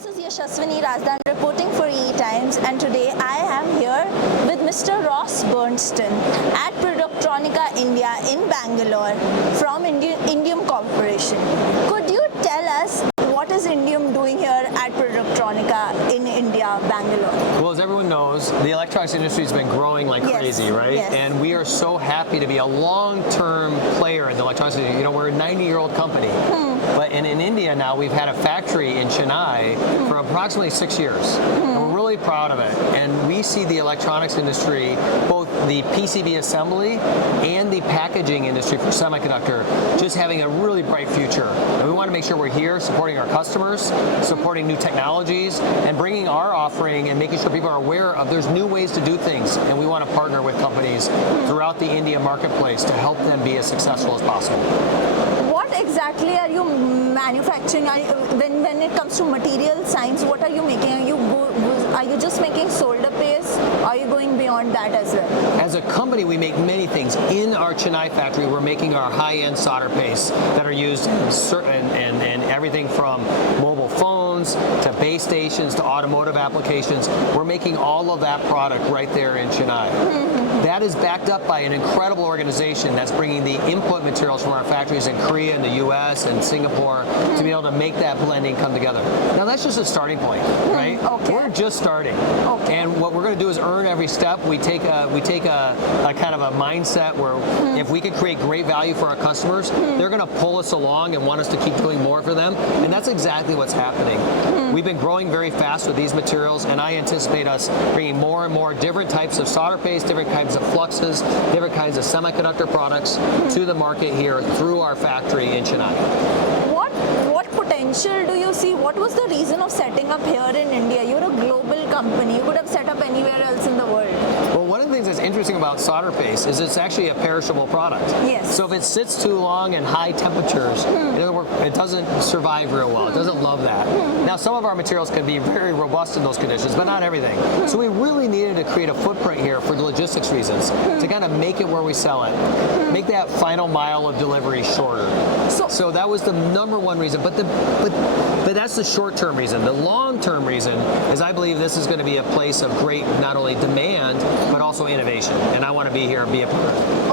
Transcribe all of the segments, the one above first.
This is Yashaswini Razdan reporting for E-Times, and today I am here with Mr. Ross Berntson at Productronica India in Bangalore from Indium Corporation. Could you tell us what is Indium doing here at Productronica in India, Bangalore? Well, as everyone knows, the electronics industry has been growing like crazy, right? Yes. And we are so happy to be a long-term player in the electronics industry. You know, we're a 90-year-old company. But in India now, we've had a factory in Chennai for approximately 6 years. And we're really proud of it. And we see the electronics industry, both the PCB assembly and the packaging industry for semiconductor, just having a really bright future. And we want to make sure we're here supporting our customers, supporting new technologies, and bringing our offering and making sure people are aware of there's new ways to do things. And we want to partner with companies throughout the India marketplace to help them be as successful as possible. What exactly are you manufacturing? When it comes to material science, what are you making? Are you just making solder paste? Are you going beyond that as well? As a company, we make many things. In our Chennai factory, we're making our high-end solder pastes that are used in everything from mobile phones to base stations to automotive applications. We're making all of that product right there in Chennai. That is backed up by an incredible organization that's bringing the input materials from our factories in Korea and the US and Singapore to be able to make that blending come together. Now that's just a starting point, right? Okay. We're just starting. Okay. And what we're going to do is earn every step. We take a kind of a mindset where if we can create great value for our customers, they're going to pull us along and want us to keep doing more for them. And that's exactly what's happening. We've been growing very fast with these materials, and I anticipate us bringing more and more different types of solder paste, different kinds of fluxes, different kinds of semiconductor products to the market here through our factory in Chennai. What potential do you see? What was the reason of setting up here in India? You're a global company. You could have set up anywhere else in the world. Well, one of the things that's interesting about solder paste is it's actually a perishable product. Yes. So if it sits too long in high temperatures, it doesn't survive real well. It doesn't love that. Now, some of our materials can be very robust in those conditions, but not everything. So we really needed to create a footprint here for logistics reasons to kind of make it where we sell it, make that final mile of delivery shorter. So that was the number one reason. But that's the short-term reason. The long-term reason is I believe this is going to be a place of great not only demand but also innovation, and I want to be here and be a part of it.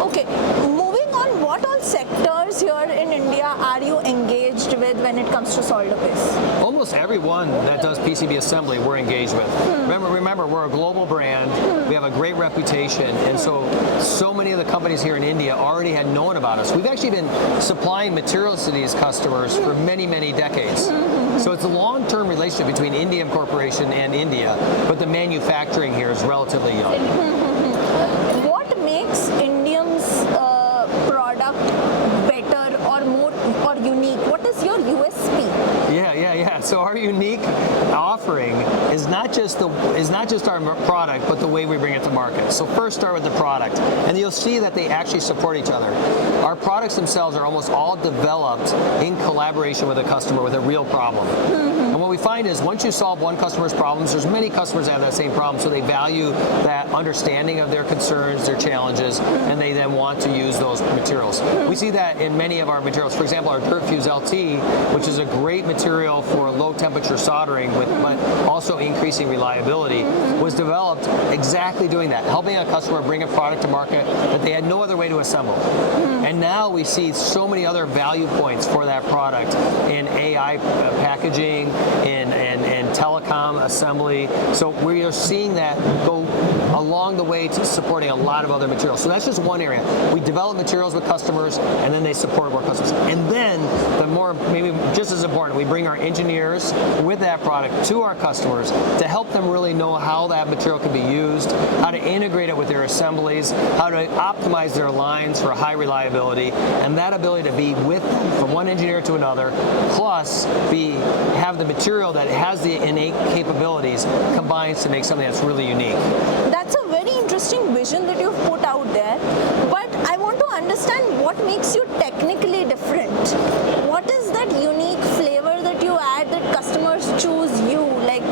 Okay. Moving on, what all sectors here in India are you engaged with when it comes to solder paste? Almost everyone that does PCB assembly we're engaged with. Remember, we're a global brand. We have a great reputation, and so many of the companies here in India already had known about us. We've actually been supplying materials to these customers for many, many decades. So it's a long-term relationship between Indium Corporation and India, but the manufacturing here is relatively young. What makes Indium's product better or more or unique? What is your USP? Yeah. So our unique offering is not just our product, but the way we bring it to market. So first start with the product, and you'll see that they actually support each other. Our products themselves are almost all developed in collaboration with a customer with a real problem. And what we find is once you solve one customer's problems, there's many customers that have that same problem, so they value that understanding of their concerns, their challenges, and they then want to use those materials. We see that in many of our materials. For example, our Dirt Fuse LT, which is a great material for low temperature soldering but also increasing reliability, was developed exactly doing that, helping a customer bring a product to market that they had no other way to assemble. And now we see so many other value points for that product in AI packaging, in telecom assembly. So we are seeing that go along the way to supporting a lot of other materials. So that's just one area. We develop materials with customers, and then they support more customers. And then, maybe just as important, we bring our engineers with that product to our customers to help them really know how that material can be used, how to integrate it with their assemblies, how to optimize their lines for high reliability, and that ability to be with them from one engineer to another, plus have the material that has the innate capabilities combines to make something that's really unique. That's a very interesting vision that you've put out there, but I want to understand what makes you technically different. What is that unique flavor that you add that customers choose you? Like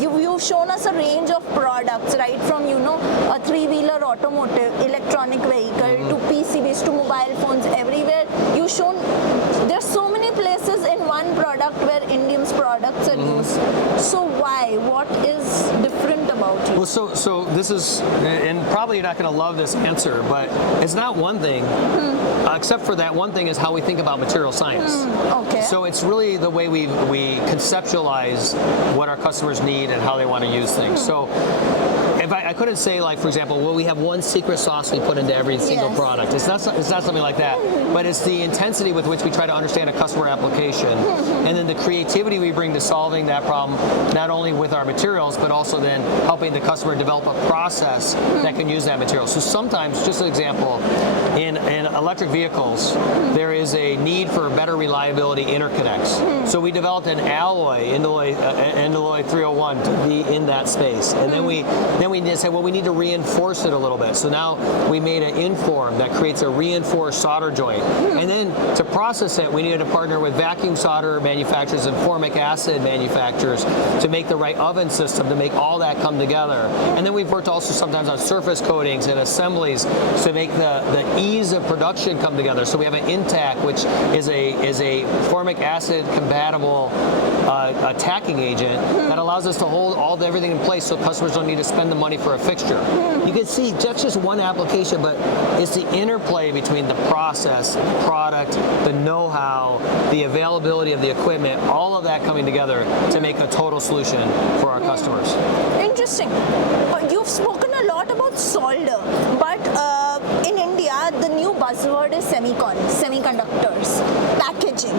you've shown us a range of products, right from a three-wheeler automotive, electronic vehicle to PCBs to mobile phones, everywhere. You've shown there's so many places in one product products are used. So why? What is different about you? Well, so this is, and probably you're not going to love this answer, but it's not one thing, except for that one thing is how we think about material science. Okay. So it's really the way we conceptualize what our customers need and how they want to use things. So if I couldn't say, like, for example, well, we have one secret sauce we put into every single Yes. product. It's not something like that, but it's the intensity with which we try to understand a customer application, and then the creativity we bring to solving that problem, not only with our materials, but also then helping the customer develop a process that can use that material. So sometimes, just an example, in electric vehicles, there is a need for better reliability interconnects. So we developed an alloy, Indoloy 301, to be in that space, and then we said, well, we need to reinforce it a little bit. So now we made an inform that creates a reinforced solder joint. And then to process it, we needed to partner with vacuum solder manufacturers and formic acid manufacturers to make the right oven system to make all that come together. And then we've worked also sometimes on surface coatings and assemblies to make the ease of production come together. So we have an Intac, which is a formic acid compatible tacking agent that allows us to hold everything in place so customers don't need to spend the money for a fixture. You can see that's just one application, but it's the interplay between the process, the product, the know-how, the availability of the equipment, all of that coming together to make a total solution for our customers. Interesting. You've spoken a lot about solder, but in India, the new buzzword is semiconductors, packaging.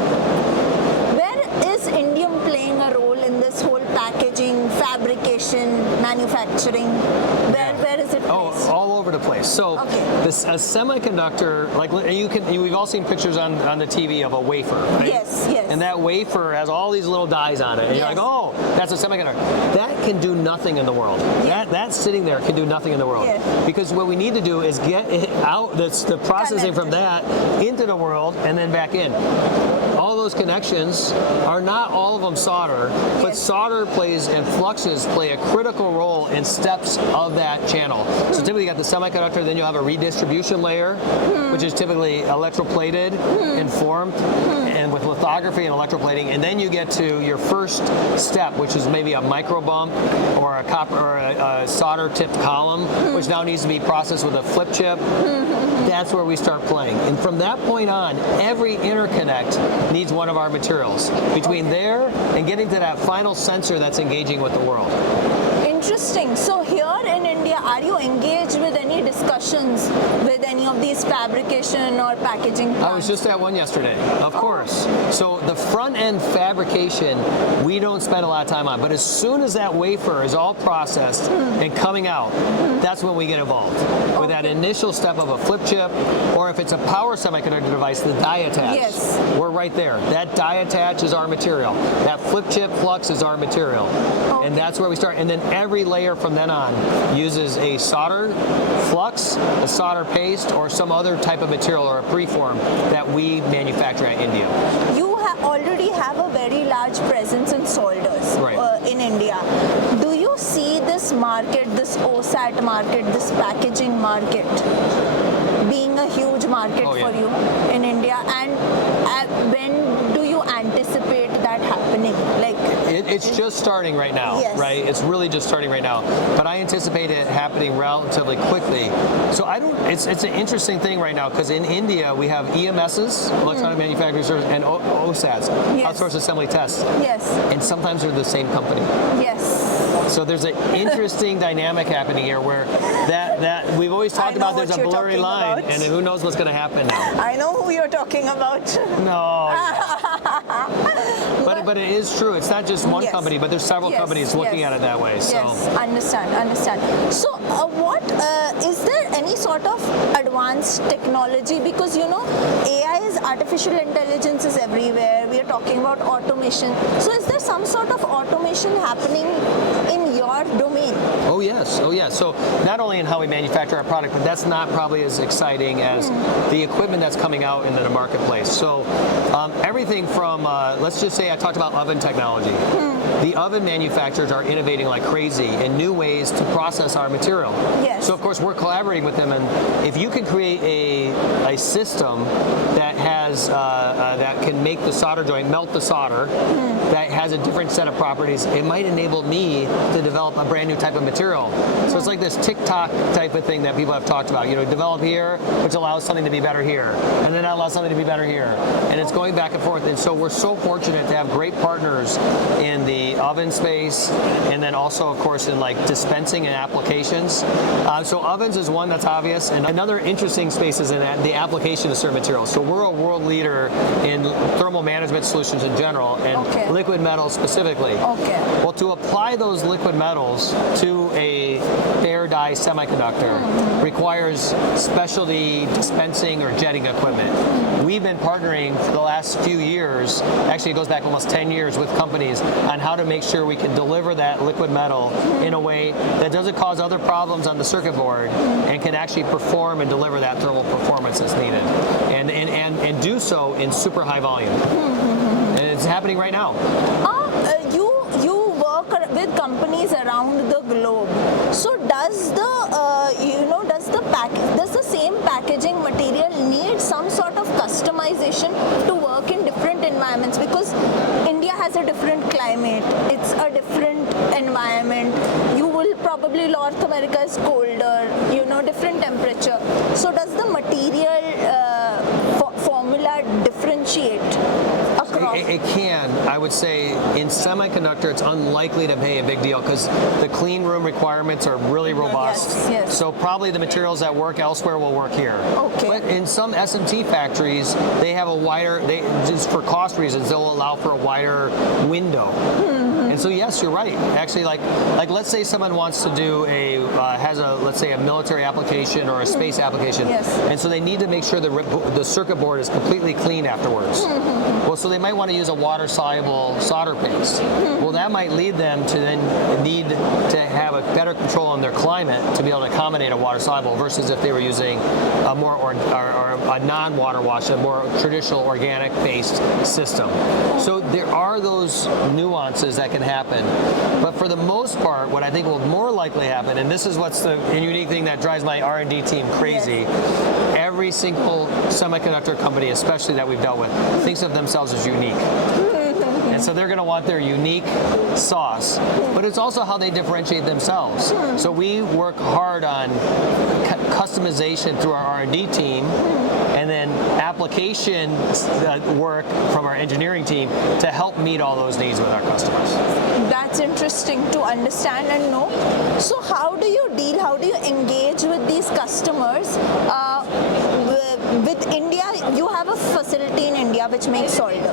Where is Indium playing a role in this whole packaging, fabrication, manufacturing? Where is it placed? Oh, all over the place. So a semiconductor, like we've all seen pictures on the TV of a wafer, right? Yes, yes. And that wafer has all these little dies on it. And you're like, oh, that's a semiconductor. That can do nothing in the world. Yeah. That sitting there can do nothing in the world. Yeah. Because what we need to do is get it out, the processing from that into the world and then back in. All those connections are not all of them solder, but solder plays and fluxes play a critical role in steps of that channel. So typically you got the semiconductor, then you'll have a redistribution layer, which is typically electroplated and formed, and with lithography and electroplating, and then you get to your first step, which is maybe a micro bump or a copper or a solder tipped column, which now needs to be processed with a flip chip. That's where we start playing. And from that point on, every interconnect needs one of our materials. Between there and getting to that final sensor that's engaging with the world. Interesting. So here in India, are you engaged with any discussions with any of these fabrication or packaging plants? I was just at one yesterday, of course. So the front end fabrication, we don't spend a lot of time on, but as soon as that wafer is all processed and coming out, that's when we get involved. With that initial step of a flip chip, or if it's a power semiconductor device, the die attach. Yes. We're right there. That die attach is our material. That flip chip flux is our material. And that's where we start. And then every layer from then on uses a solder flux, a solder paste, or some other type of material or a preform that we manufacture at India. You already have a very large presence in solders in India. Do you see this market, this OSAT market, this packaging market being a huge market for you in India? And when do you anticipate that happening? It's just starting right now, right? It's really just starting right now. But I anticipate it happening relatively quickly. So it's an interesting thing right now because in India we have EMSs, electronic manufacturing service, and OSATs, outsourced assembly tests. Yes. And sometimes they're the same company. Yes. So there's an interesting dynamic happening here where that we've always talked about there's a blurry line, and who knows what's going to happen now. I know who you're talking about. No. But it is true. It's not just one company, but there's several companies looking at it that way. So. Yes, understand. So what is there any sort of advanced technology? Because AI is artificial intelligence is everywhere. We are talking about automation. So is there some sort of automation happening in your domain? Oh yes. So not only in how we manufacture our product, but that's not probably as exciting as the equipment that's coming out into the marketplace. So everything from, let's just say I talked about oven technology. The oven manufacturers are innovating like crazy in new ways to process our material. Yes. So of course we're collaborating with them, and if you can create a system that has that can make the solder joint, melt the solder, that has a different set of properties. It might enable me to develop a brand new type of material. So it's like this TikTok type of thing that people have talked about. Develop here, which allows something to be better here, and then allows something to be better here, and it's going back and forth. And so we're so fortunate to have great partners in the oven space, and then also, of course, in like dispensing and applications. So ovens is one that's obvious, and another interesting space is in the application of certain materials. So we're a world leader in thermal management solutions in general, and liquid metals specifically. Well, to apply those liquid metals to a bare die semiconductor requires specialty dispensing or jetting equipment. We've been partnering for the last few years, actually it goes back almost 10 years, with companies on how to make sure we can deliver that liquid metal in a way that doesn't cause other problems on the circuit board and can actually perform and deliver that thermal performance that's needed, and do so in super high volume. And it's happening right now. You work with companies around the globe. So does the same packaging material need some sort of customization to work in different environments? Because India has a different climate. It's a different environment. You will probably, North America is colder, different temperature. So does the material formula differentiate across? It can. I would say in semiconductor, it's unlikely to pay a big deal because the clean room requirements are really robust. Yes. So probably the materials that work elsewhere will work here. But in some SMT factories, they have a wider, just for cost reasons, they'll allow for a wider window. And so yes, you're right. Actually, like let's say someone wants to do let's say a military application or a space application, and so they need to make sure the circuit board is completely clean afterwards. Well, so they might want to use a water-soluble solder paste. Well, that might lead them to then need to have a better control on their climate to be able to accommodate a water-soluble versus if they were using a more or a non-water wash, a more traditional organic-based system. So there are those nuances that can happen, but for the most part, what I think will more likely happen, and this is what's the unique thing that drives my R&D team crazy, every single semiconductor company, especially that we've dealt with, thinks of themselves as unique. And so they're going to want their unique sauce, but it's also how they differentiate themselves. So we work hard on customization through our R&D team, and then application work from our engineering team to help meet all those needs with our customers. That's interesting to understand and know. So how do you engage with these customers? With India, you have a facility in India which makes solder,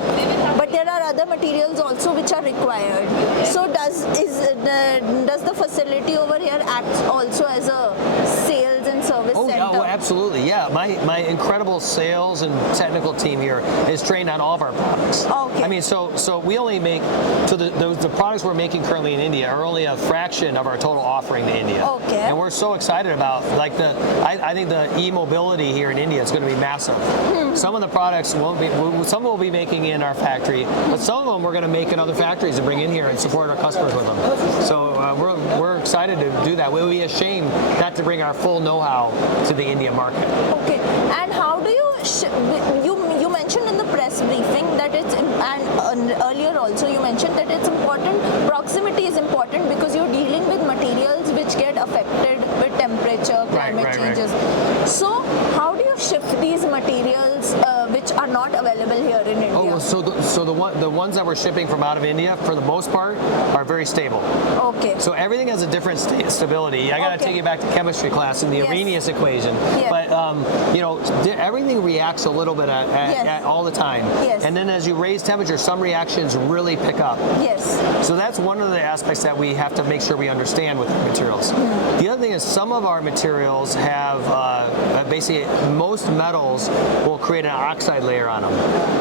but there are other materials also which are required. So does the facility over here act also as a sales and service center? Oh, absolutely. Yeah, my incredible sales and technical team here is trained on all of our products. I mean, so we only make, so the products we're making currently in India are only a fraction of our total offering to India. And we're so excited about, like, I think the e-mobility here in India is going to be massive. Some of the products some will be making in our factory, but some of them we're going to make in other factories and bring in here and support our customers with them. So we're excited to do that. We would be ashamed not to bring our full know-how to the India market. And how do you mentioned in the press briefing that and earlier also you mentioned that it's important, proximity is important because you're dealing with materials which get affected with temperature, climate changes. So how do you ship these materials which are not available here in India? So the ones that we're shipping from out of India, for the most part, are very stable. So everything has a different stability. I got to take you back to chemistry class in the Arrhenius equation. But everything reacts a little bit at all the time. And then as you raise temperature, some reactions really pick up. So that's one of the aspects that we have to make sure we understand with our materials. The other thing is some of our materials have basically most metals will create an oxide layer on them,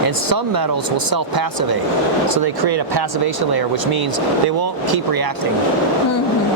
and some metals will self-passivate. So they create a passivation layer, which means they won't keep reacting.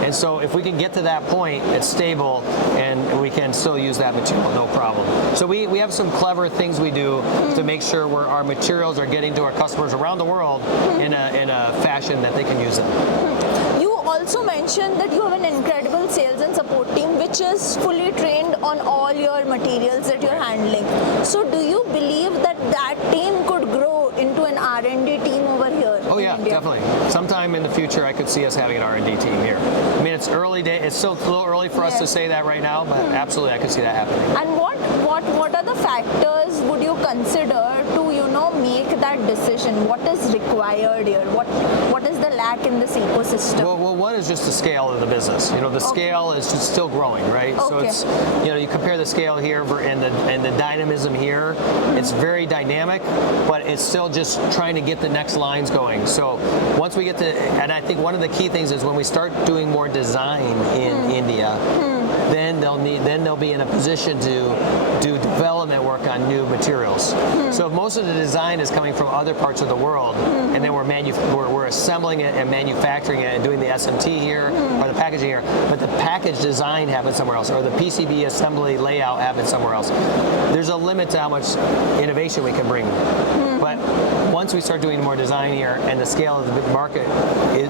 And so if we can get to that point, it's stable, and we can still use that material, no problem. So we have some clever things we do to make sure our materials are getting to our customers around the world in a fashion that they can use them. You also mentioned that you have an incredible sales and support team which is fully trained on all your materials that you're handling. So do you believe that that team could grow into an R&D team over here? Oh in yeah, India? definitely. Sometime in the future, I could see us having an R&D team here. I mean, it's early day. It's still a little early for us to say that right now, but absolutely, I could see that happening. And what are the factors would you consider to make that decision? What is required here? What is the lack in this ecosystem? Well, one is just the scale of the business. The scale is just still growing, right? So it's you compare the scale here and the dynamism here. It's very dynamic, but it's still just trying to get the next lines going. So once we get to, and I think one of the key things is when we start doing more design in India, then they'll be in a position to do development work on new materials. So if most of the design is coming from other parts of the world, and then we're assembling it and manufacturing it and doing the SMT here or the packaging here, but the package design happens somewhere else, or the PCB assembly layout happens somewhere else. There's a limit to how much innovation we can bring. But once we start doing more design here and the scale of the market,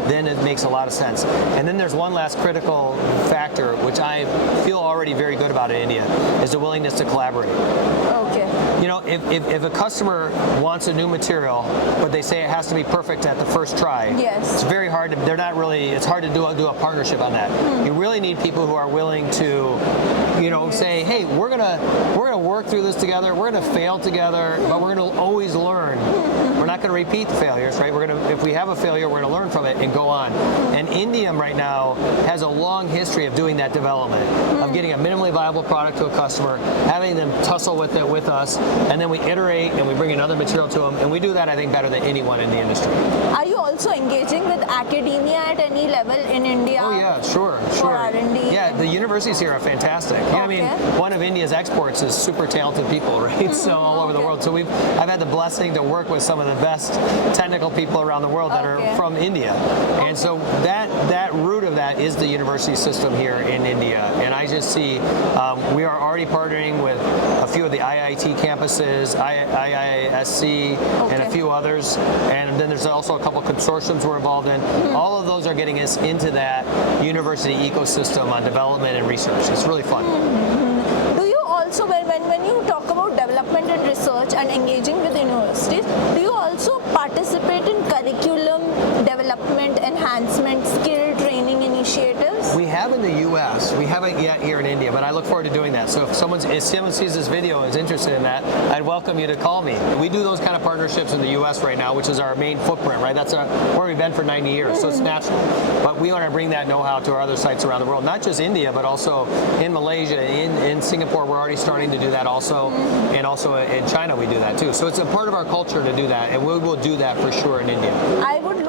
then it makes a lot of sense. And then there's one last critical factor, which I feel already very good about in India, is the willingness to collaborate. Okay. If a customer wants a new material, but they say it has to be perfect at the first try, it's very hard to, it's hard to do a partnership on that. You really need people who are willing to, say, hey, we're gonna work through this together, we're gonna fail together, but we're gonna always learn. We're not gonna repeat the failures, right? If we have a failure, we're gonna learn from it and go on. And Indium right now has a long history of doing that development, of getting a minimally viable product to a customer, having them tussle with it with us, and then we iterate and we bring another material to them, and we do that, I think, better than anyone in the industry. Are you also engaging with academia at any level in India? Oh yeah, sure. For R&D? Yeah, the universities here are fantastic. I mean, one of India's exports is super talented people, right? So all over the world. So I've had the blessing to work with some of the best technical people around the world that are from India. And so that root of that is the university system here in India. And I just see we are already partnering with a few of the IIT campuses, IISC, and a few others. And then there's also a couple consortiums we're involved in. All of those are getting us into that university ecosystem on development and research. It's really fun. Do you also, when you talk about development and research and engaging with universities, do you also participate in curriculum development, enhancement, skill training initiatives? We have in the U.S. We haven't yet here in India, but I look forward to doing that. So if someone sees this video and is interested in that, I'd welcome you to call me. We do those kind of partnerships in the U.S. right now, which is our main footprint, right? That's where we've been for 90 years, so it's natural. But we want to bring that know-how to our other sites around the world, not just India, but also in Malaysia, in Singapore. We're already starting to do that also, and also in China we do that too. So it's a part of our culture to do that, and we will do that for sure in India. I would